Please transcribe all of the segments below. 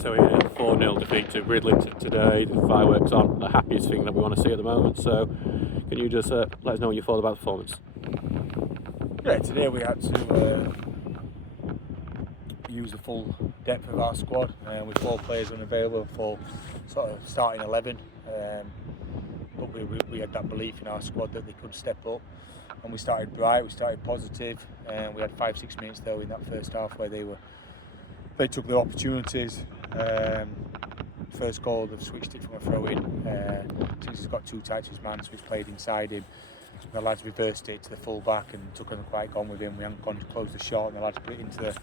So we had a 4-0 defeat to Bridlington today. The fireworks aren't the happiest thing that we want to see at the moment. So can you just let us know what you thought about the performance? Yeah, today we had to use the full depth of our squad with 4 players unavailable, full sort of starting 11. But we had that belief in our squad that they could step up, and we started bright, we started positive, and we had 5-6 minutes though in that first half where they took their opportunities. First goal, they've switched it from a throw in. Since he's got too tight to his man, so we've played inside him. The lads reversed it to the full back and took him quite gone with him. We hadn't gone to close the shot, and the lads put it into the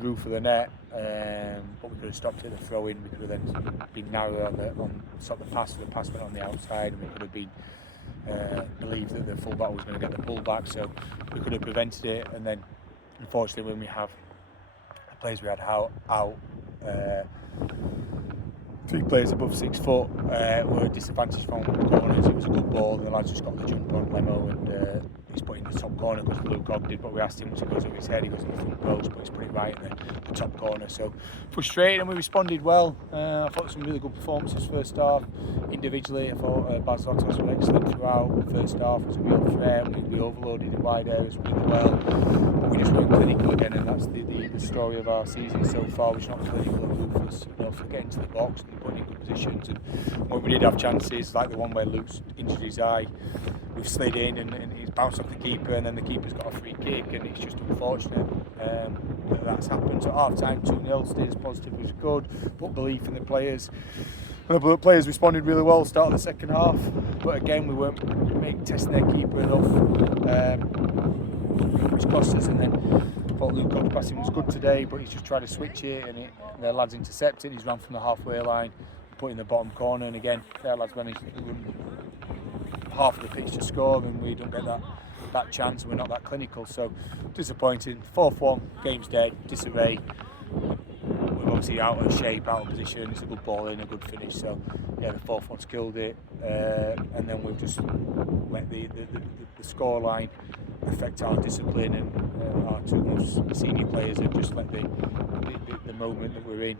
roof of the net. But we could have stopped it at the throw in. We could have then been narrower on sort of the pass. The pass went on the outside, and we could have been believed that the full back was going to get the pull back. So we could have prevented it. And then, unfortunately, when we have the players we had out 3 players above 6 foot were disadvantaged from corners. It was a good ball, and the lads just got the jump on Lemo, and he's put in the top corner because Luke Ogg did. But we asked him once he goes over his head, he goes in the front post, but he's put it right in the top corner. So frustrating, and we responded well. I thought some really good performances first half. Individually, I thought Baz Lottos was excellent throughout. The first half was a real threat. We overloaded in wide areas really well, but we just weren't clinical again, and that's the story of our season so far. We're just not clinical and ruthless enough for getting to the box and putting in good positions. And when we did have chances, like the one where Luke's injured his eye, we've slid in and he's bounced off the keeper, and then the keeper's got a free kick, and it's just unfortunate that that's happened. So at half time, 2-0, stayed as positive as good, put belief in the players. And the players responded really well start of the second half, but again we weren't testing their keeper enough, which cost us. And then I thought Luke Ogg's passing was good today, but he's just tried to switch it, and their lads intercepted. He's run from the halfway line, put in the bottom corner, and again their lads managed to run half of the pitch to score, and we don't get that chance, and we're not that clinical. So disappointing. 4-1, game's dead, disarray. We're obviously out of shape, out of position. It's a good ball in, a good finish. So yeah, the 4-1's killed it, and then we've just let the scoreline affect our discipline, and our 2 most senior players have just let the moment that we're in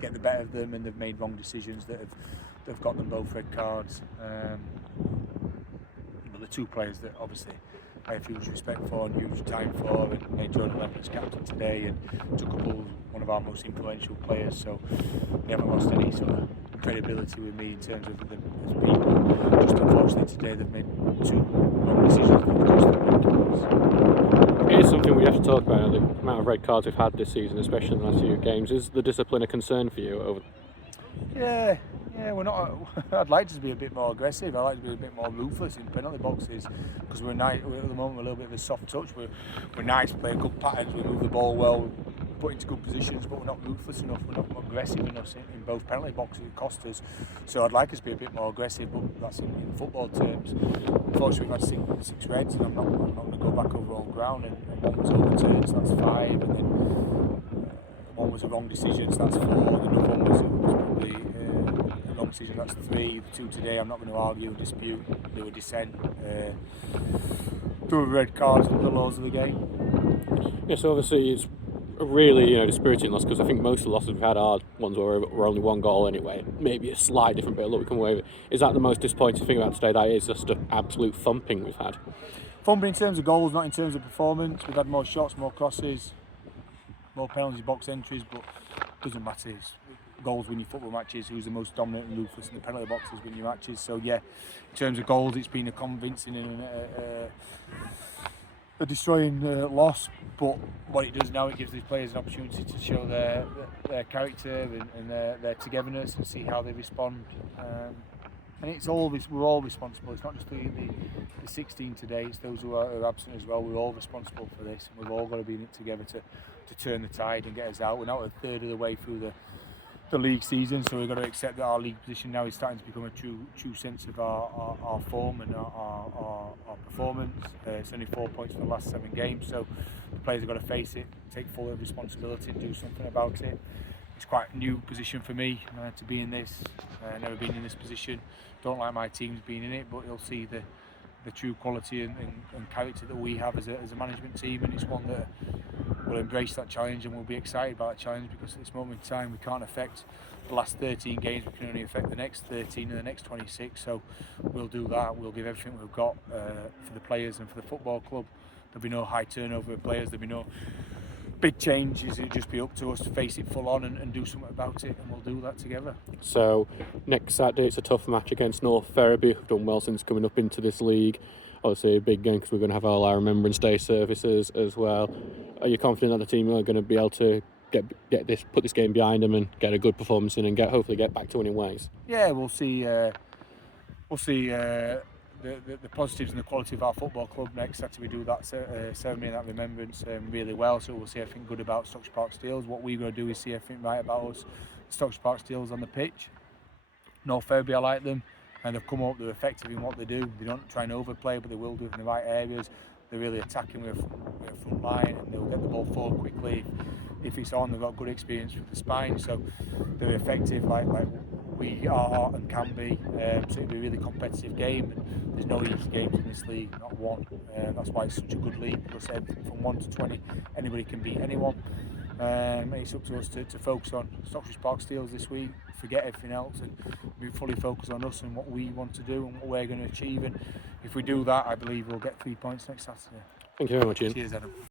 get the better of them, and they've made wrong decisions that have got them both red cards. But the 2 players that obviously I have huge respect for and huge time for, and made Jordan Leonard's captain today, and took up one of our most influential players. So they haven't lost any sort of credibility with me in terms of them as people. Just unfortunately today they've made 2 wrong decisions that have cost them red cards. It is something we have to talk about. The amount of red cards we've had this season, especially in the last few games. Is the discipline a concern for you? Yeah, we're not. I'd like to be a bit more aggressive. I'd like to be a bit more ruthless in penalty boxes, because we're nice. We're at the moment, we're a little bit of a soft touch. We're nice, play good patterns, we move the ball well, put into good positions, but we're not ruthless enough. We're not aggressive enough in both penalty boxes. It cost us. So I'd like us to be a bit more aggressive, but that's in football terms. Unfortunately, we've had 6 reds, and I'm not going to go back over old ground. And one was overturned, so that's 5, and then one was a wrong decision, so that's 4. And another one was probably a wrong decision, that's 3. The 2 today, I'm not going to argue and dispute. They were dissent. 2 red cards in the laws of the game. Yes, obviously it's a really dispiriting loss, because I think most of the losses we've had are ones where we're only 1 goal anyway. Maybe a slight different bit of luck we come away with. Is that the most disappointing thing about today? That is just an absolute thumping we've had. Thumping in terms of goals, not in terms of performance. We've had more shots, more crosses, more penalty box entries, but it doesn't matter. It's goals win your football matches. Who's the most dominant and ruthless in the penalty boxes win your matches. So yeah, in terms of goals, it's been a convincing and a destroying loss. But what it does now, it gives these players an opportunity to show their character and their togetherness, and see how they respond. And we're all responsible. It's not just the 16 today, it's those who are absent as well. We're all responsible for this, and we've all got to be in it together to turn the tide and get us out. We're now a third of the way through the league season, so we've got to accept that our league position now is starting to become a true sense of our form and our performance. It's only 4 points in the last 7 games, so the players have got to face it, take full responsibility and do something about it. It's quite a new position for me to be in this. Never been in this position. Don't like my teams being in it, but you'll see the the true quality and character that we have as a management team, and it's one that will embrace that challenge and we'll be excited by that challenge, because at this moment in time we can't affect the last 13 games, we can only affect the next 13 and the next 26, so we'll do that. We'll give everything we've got for the players and for the football club. There'll be no high turnover of players, there'll be no big changes. It'll just be up to us to face it full on and do something about it, and we'll do that together. So next Saturday it's a tough match against North Ferriby, who've done well since coming up into this league. Obviously a big game because we're going to have all our Remembrance Day services as well. Are you confident that the team are going to be able to put this game behind them and get a good performance in and hopefully get back to winning ways? Yeah, we'll see. We'll see the positives and the quality of our football club next Saturday. We do that ceremony and that remembrance really well, so we'll see everything good about Stockton Park Steels. What we're going to do is see everything right about us, Stockton Park Steels on the pitch. North Ferriby, I like them, and they've come up, they're effective in what they do. They don't try and overplay, but they will do it in the right areas. They're really attacking with a front line, and they'll get the ball forward quickly. If it's on, they've got good experience with the spine, so they're effective like we are and can be. So it'll be a really competitive game, and there's no easy games in this league, not one. That's why it's such a good league. As I said, from 1 to 20, anybody can beat anyone. And it's up to us to focus on Stockton Park Steels this week, forget everything else, and be fully focused on us and what we want to do and what we're going to achieve. And if we do that, I believe we'll get 3 points next Saturday. Thank you very much, Ian. Cheers, Adam.